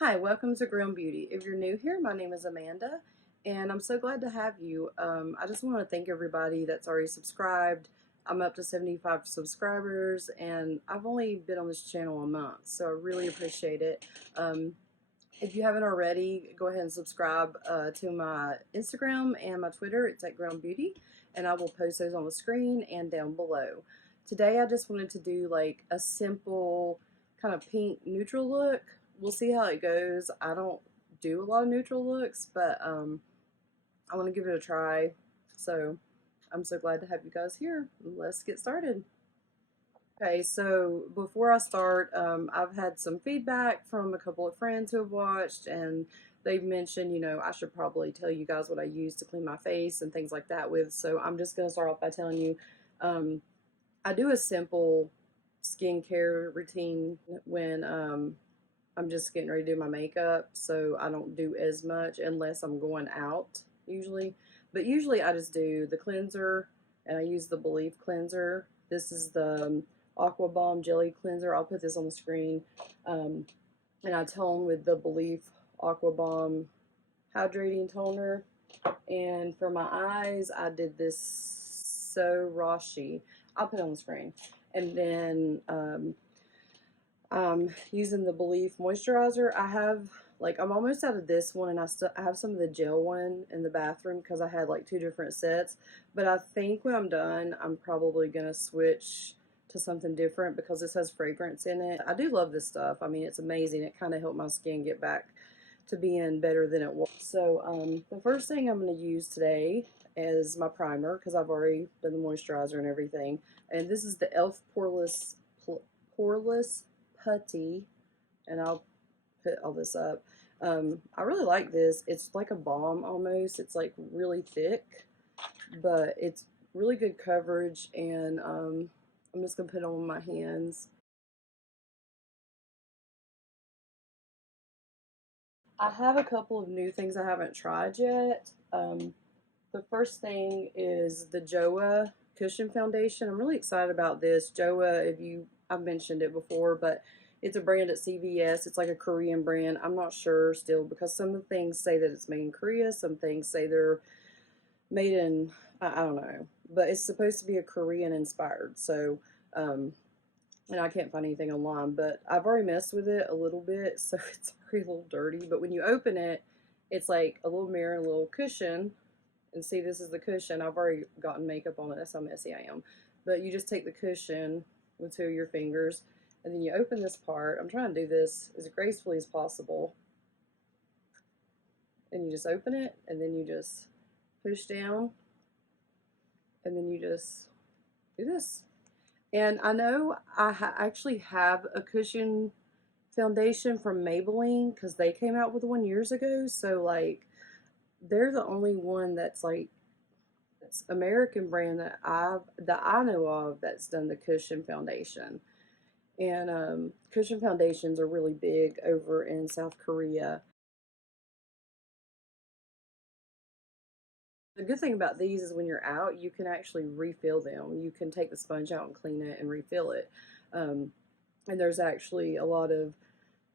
Hi, welcome to Grown Beauty. If you're new here, my name is Amanda, and I'm so glad to have you. I just want to thank everybody that's already subscribed. I'm up to 75 subscribers, and I've only been on this channel a month, so I really appreciate it. If you haven't already, go ahead and subscribe to my Instagram and my Twitter. It's at Grown Beauty, and I will post those on the screen and down below. Today, I just wanted to do like a simple kind of pink neutral look. We'll see how it goes. I don't do a lot of neutral looks, but I want to give it a try. So I'm so glad to have you guys here. Let's get started. Okay, so before I start, I've had some feedback from a couple of friends who have watched, and they've mentioned, I should probably tell you guys what I use to clean my face and things like that with. So I'm just going to start off by telling you, I do a simple skincare routine when I'm just getting ready to do my makeup, so I don't do as much unless I'm going out usually. But usually I just do the cleanser, and I use the belif cleanser. This is the Aqua Balm Jelly Cleanser. I'll put this on the screen. And I tone with the belif Aqua Balm Hydrating Toner. And for my eyes, I did this So Rashi. I'll put it on the screen. And then using the belif moisturizer. I'm almost out of this one, and I have some of the gel one in the bathroom because I had like two different sets. But I think when I'm done, I'm probably gonna switch to something different because this has fragrance in it. I do love this stuff. I mean, it's amazing. It kind of helped my skin get back to being better than it was. So the first thing I'm going to use today is my primer because I've already done the moisturizer and everything. And this is the E.L.F. Poreless Putty, and I'll put all this up. I really like this. It's like a balm almost. It's like really thick, but it's really good coverage, and I'm just going to put it on my hands. I have a couple of new things I haven't tried yet. The first thing is the JOAH Cushion Foundation. I'm really excited about this. JOAH, I've mentioned it before, but it's a brand at CVS. It's like a Korean brand. I'm not sure still because some of the things say that it's made in Korea. Some things say they're made in, I don't know. But it's supposed to be a Korean inspired. So, and I can't find anything online, but I've already messed with it a little bit, so it's already a little dirty. But when you open it, it's like a little mirror and a little cushion. And see, this is the cushion. I've already gotten makeup on it. That's how messy I am. But you just take the cushion with two of your fingers, and then you open this part. I'm trying to do this as gracefully as possible. And you just open it, and then you just push down, and then you just do this. And I know actually have a cushion foundation from Maybelline because they came out with one years ago. So, like, they're the only one that's like it's American brand that I know of that's done the cushion foundation. And cushion foundations are really big over in South Korea. The good thing about these is when you're out, you can actually refill them. You can take the sponge out and clean it and refill it. And there's actually a lot of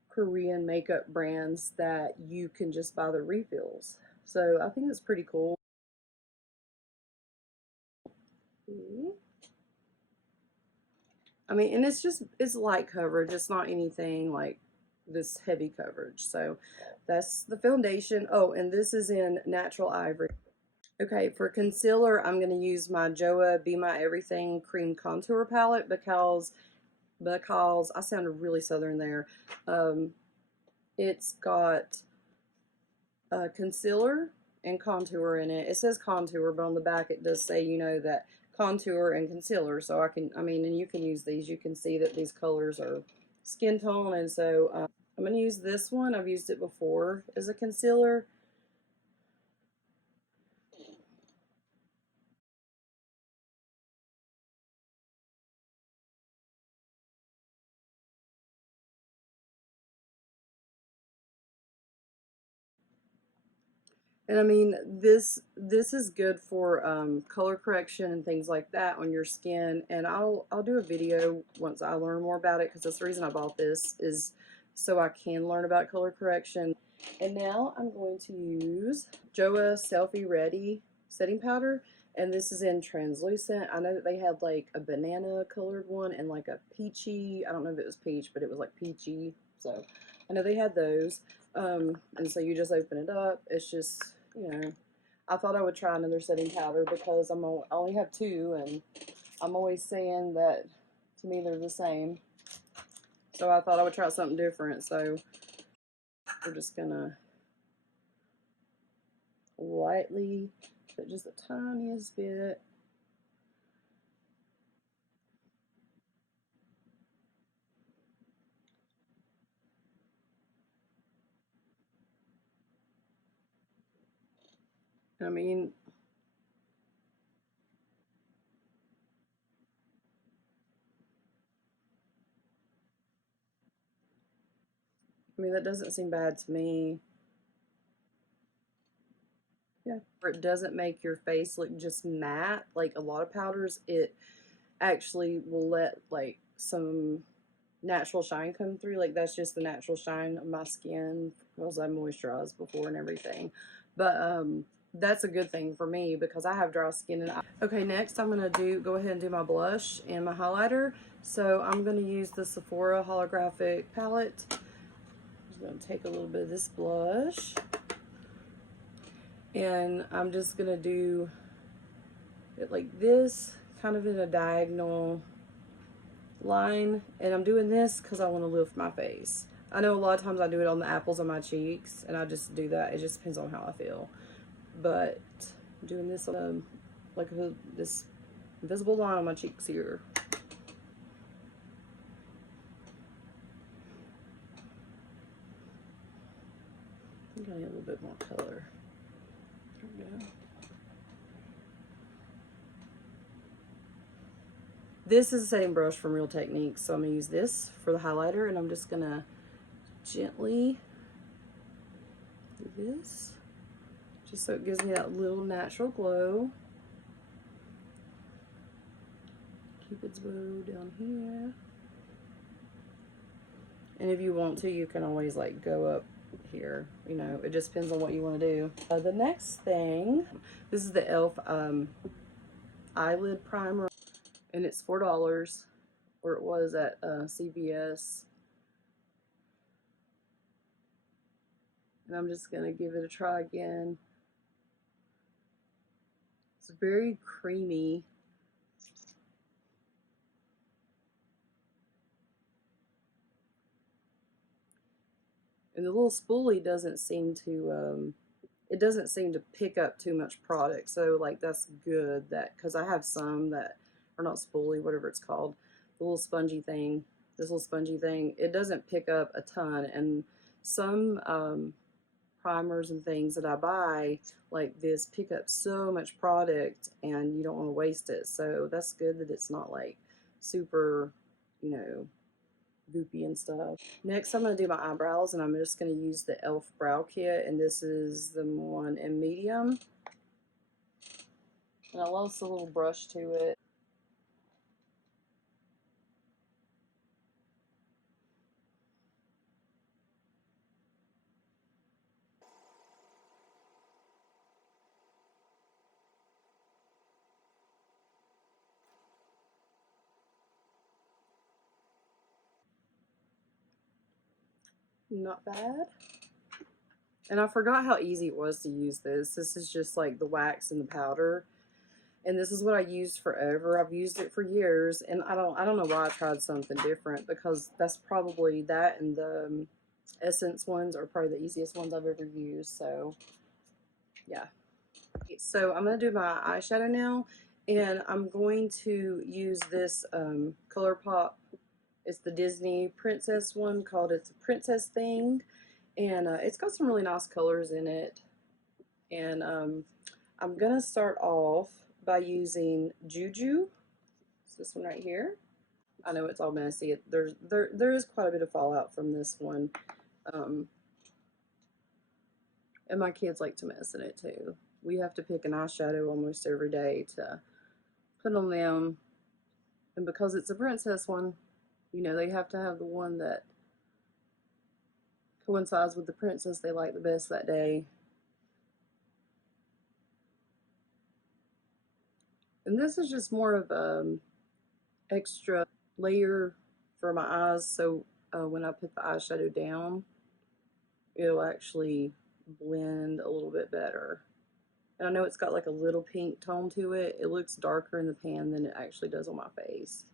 Korean makeup brands that you can just buy the refills. So I think it's pretty cool. I mean, and it's light coverage. It's not anything like this heavy coverage. So that's the foundation. Oh, and this is in Natural Ivory. Okay, for concealer, I'm going to use my JOAH Be My Everything Cream Contour Palette because I sounded really southern there. It's got concealer and contour in it. It says contour, but on the back it does say, that contour and concealer. So and you can use these. You can see that these colors are skin tone, and so I'm going to use this one. I've used it before as a concealer. And I mean, this is good for color correction and things like that on your skin. And I'll do a video once I learn more about it because that's the reason I bought this is so I can learn about color correction. And now I'm going to use JOAH Selfie Ready setting powder, and this is in translucent. I know that they had like a banana colored one and like a peachy, I don't know if it was peach, but it was like peachy, so I know they had those. And so you just open it up. It's just, you know, I thought I would try another setting powder because I only have two, and I'm always saying that to me they're the same. So I thought I would try something different. So we're just gonna lightly put just the tiniest bit. I mean, that doesn't seem bad to me. Yeah, it doesn't make your face look just matte. Like a lot of powders, it actually will let like some natural shine come through. Like that's just the natural shine of my skin because I moisturized before and everything. But that's a good thing for me because I have dry skin. And okay, next I'm gonna go ahead and do my blush and my highlighter. So I'm gonna use the Sephora Holographic palette. I'm gonna take a little bit of this blush, and I'm just gonna do it like this, kind of in a diagonal line, and I'm doing this because I want to lift my face. I know a lot of times I do it on the apples of my cheeks, and I just do that. It just depends on how I feel. But I'm doing this like this invisible line on my cheeks here. I think I need a little bit more color. There we go. This is a setting brush from Real Techniques, so I'm going to use this for the highlighter, and I'm just going to gently do this, just so it gives me that little natural glow. Cupid's bow down here. And if you want to, you can always like go up here, you know, it just depends on what you want to do. The next thing, this is the E.L.F. Eyelid Primer, and it's $4, or it was at CVS. And I'm just going to give it a try again. It's very creamy. And the little spoolie doesn't seem to, it doesn't seem to pick up too much product. So like that's good, that, because I have some that are not spoolie, whatever it's called, the little spongy thing, this little spongy thing, it doesn't pick up a ton. And some primers and things that I buy like this pick up so much product, and you don't want to waste it. So that's good that it's not like super, you know, goopy and stuff. Next, I'm going to do my eyebrows, and I'm just going to use the E.L.F. brow kit, and this is the one in medium. And I lost a little brush to it. Not bad. And I forgot how easy it was to use this. This is just like the wax and the powder. And this is what I used forever. I've used it for years, and I don't know why I tried something different, because that's probably, that and the Essence ones are probably the easiest ones I've ever used. So yeah. So I'm going to do my eyeshadow now, and I'm going to use this Colourpop. It's the Disney princess one called It's a Princess Thing, and it's got some really nice colors in it. And I'm going to start off by using Juju. It's this one right here. I know it's all messy. There is quite a bit of fallout from this one. And my kids like to mess in it too. We have to pick an eyeshadow almost every day to put on them. And because it's a princess one, you know, they have to have the one that coincides with the princess they like the best that day. And this is just more of extra layer for my eyes, so when I put the eyeshadow down, it'll actually blend a little bit better. And I know it's got like a little pink tone to it. It looks darker in the pan than it actually does on my face.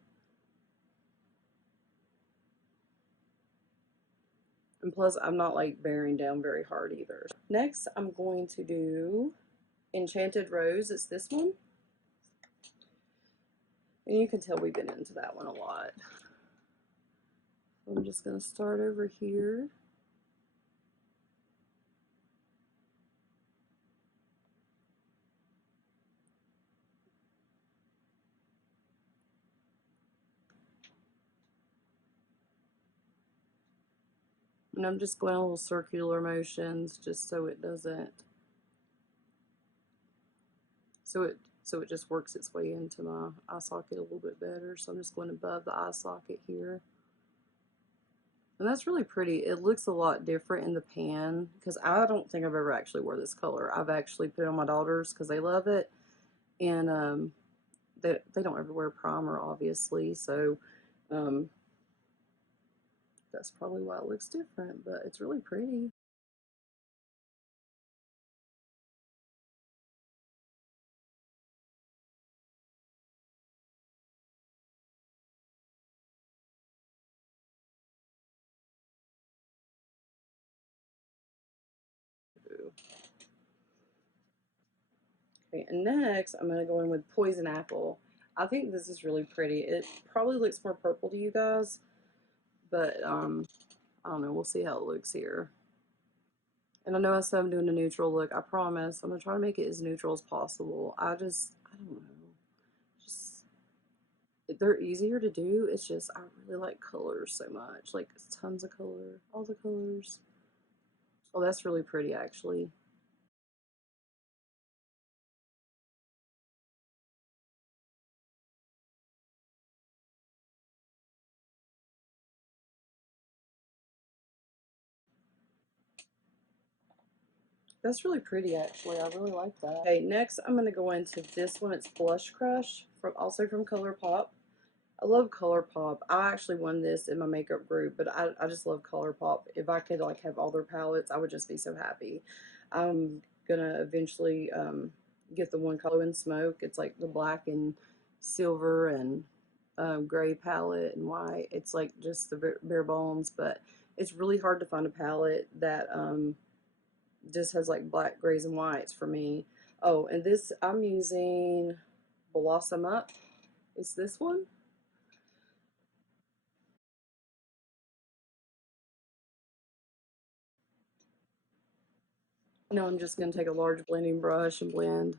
And plus, I'm not like bearing down very hard either. Next, I'm going to do Enchanted Rose. It's this one. And you can tell we've been into that one a lot. I'm just going to start over here. And I'm just going a little circular motions just so it doesn't, so it just works its way into my eye socket a little bit better. So I'm just going above the eye socket here. And that's really pretty. It looks a lot different in the pan because I don't think I've ever actually wore this color. I've actually put it on my daughters because they love it. And they don't ever wear primer, obviously. So that's probably why it looks different, but it's really pretty. Okay, and next I'm going to go in with Poison Apple. I think this is really pretty. It probably looks more purple to you guys, but I don't know. We'll see how it looks here. And I know I said I'm doing a neutral look. I promise. I'm going to try to make it as neutral as possible. I don't know. Just, they're easier to do. It's just, I really like colors so much. Like, tons of color. All the colors. Oh, that's really pretty, actually. That's really pretty, actually. I really like that. Okay, next I'm going to go into this one. It's Blush Crush, also from Colourpop. I love Colourpop. I actually won this in my makeup group, but I just love Colourpop. If I could like have all their palettes, I would just be so happy. I'm gonna eventually get the one color in smoke. It's like the black and silver and gray palette and white. It's like just the bare bones, but it's really hard to find a palette that just has like black, grays, and whites for me. Oh, and this I'm using Blossom Up. It's this one. No, I'm just going to take a large blending brush and blend.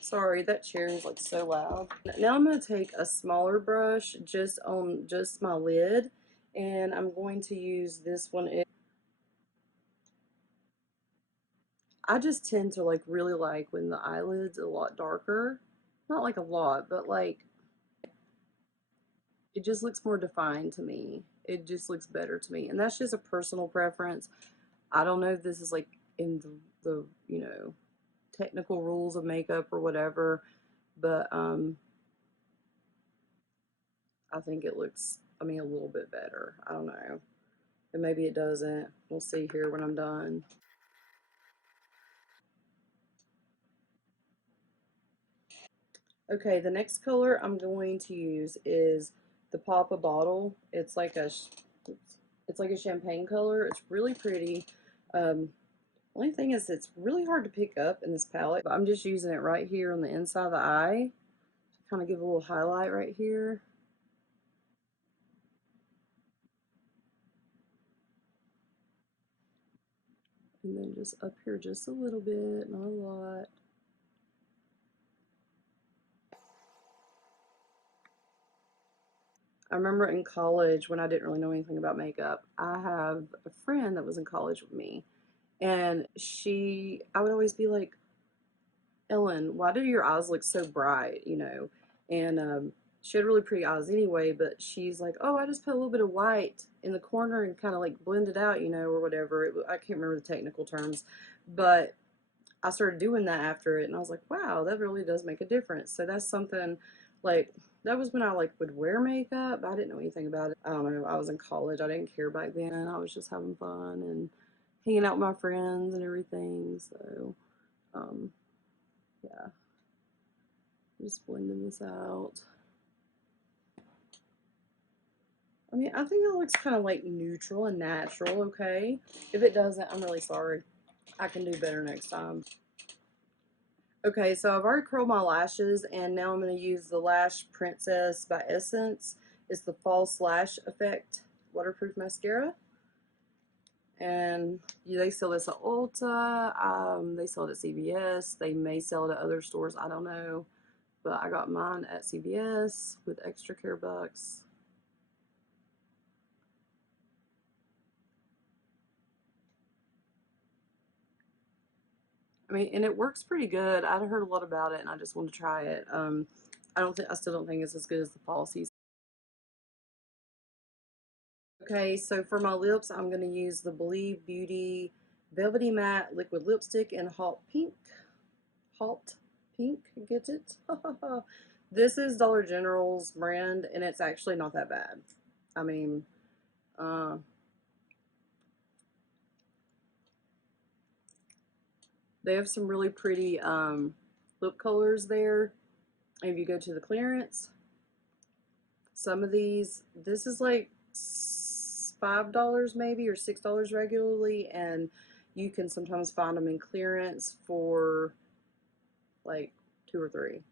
Sorry, that chair is like so loud. Now I'm going to take a smaller brush just on just my lid, and I'm going to use this one. I just tend to like really like when the eyelid's a lot darker. Not like a lot, but like it just looks more defined to me. It just looks better to me. And that's just a personal preference. I don't know if this is like in the you know, technical rules of makeup or whatever, but I think it looks, I mean, a little bit better. I don't know. And maybe it doesn't. We'll see here when I'm done. Okay, the next color I'm going to use is the Papa Bottle. It's like a champagne color. It's really pretty. Only thing is it's really hard to pick up in this palette, but I'm just using it right here on the inside of the eye to kind of give a little highlight right here. And then just up here just a little bit, not a lot. I remember in college when I didn't really know anything about makeup, I have a friend that was in college with me, and I would always be like, Ellen, why do your eyes look so bright? You know? and she had really pretty eyes anyway, but she's like, oh, I just put a little bit of white in the corner and kind of like blend it out, you know, or whatever. I can't remember the technical terms, but I started doing that after it, and I was like, wow, that really does make a difference. So that's something, like, that was when I like would wear makeup. I didn't know anything about it. I don't know. I was in college. I didn't care back then. I was just having fun and hanging out with my friends and everything. So, yeah, just blending this out. I mean, I think it looks kind of like neutral and natural, okay? If it doesn't, I'm really sorry. I can do better next time. Okay, so I've already curled my lashes, and now I'm going to use the Lash Princess by Essence. It's the False Lash Effect Waterproof Mascara. And they sell this at Ulta. They sell it at CVS. They may sell it at other stores. I don't know. But I got mine at CVS with extra care bucks. I mean, and it works pretty good. I'd heard a lot about it, and I just wanted to try it. I still don't think it's as good as the Falsies. Okay, so for my lips, I'm going to use the Believe Beauty Velvety Matte Liquid Lipstick in Haute Pink. Haute Pink, get it? This is Dollar General's brand, and it's actually not that bad. I mean, uh, they have some really pretty lip colors there. If you go to the clearance, some of these, this is like $5 maybe or $6 regularly, and you can sometimes find them in clearance for like 2 or 3.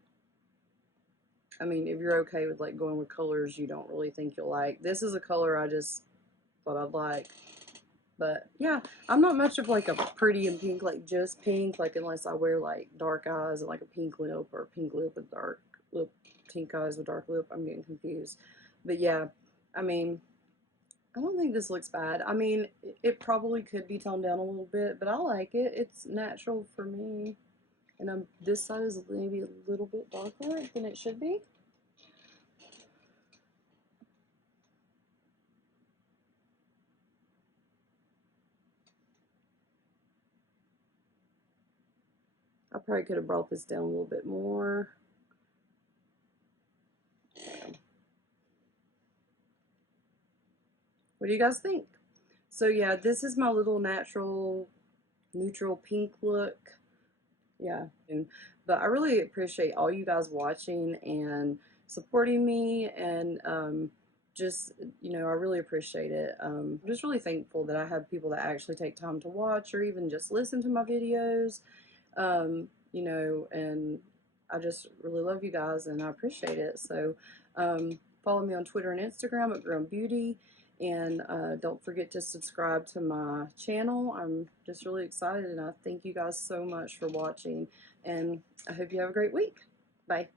I mean, if you're okay with like going with colors you don't really think you'll like. This is a color I just thought I'd like. But yeah, I'm not much of like a pretty in pink, like just pink, like unless I wear like dark eyes and like a pink lip, or pink lip with dark lip, pink eyes with dark lip. I'm getting confused. But yeah, I mean, I don't think this looks bad. I mean, it probably could be toned down a little bit, but I like it. It's natural for me. And this side is maybe a little bit darker than it should be. I probably could have brought this down a little bit more. What do you guys think? So yeah, this is my little neutral pink look. Yeah. But I really appreciate all you guys watching and supporting me, and just, you know, I really appreciate it. I'm just really thankful that I have people that actually take time to watch or even just listen to my videos. You know, and I just really love you guys and I appreciate it. So follow me on Twitter and Instagram at Grown Beauty. And don't forget to subscribe to my channel. I'm just really excited, and I thank you guys so much for watching. And I hope you have a great week. Bye.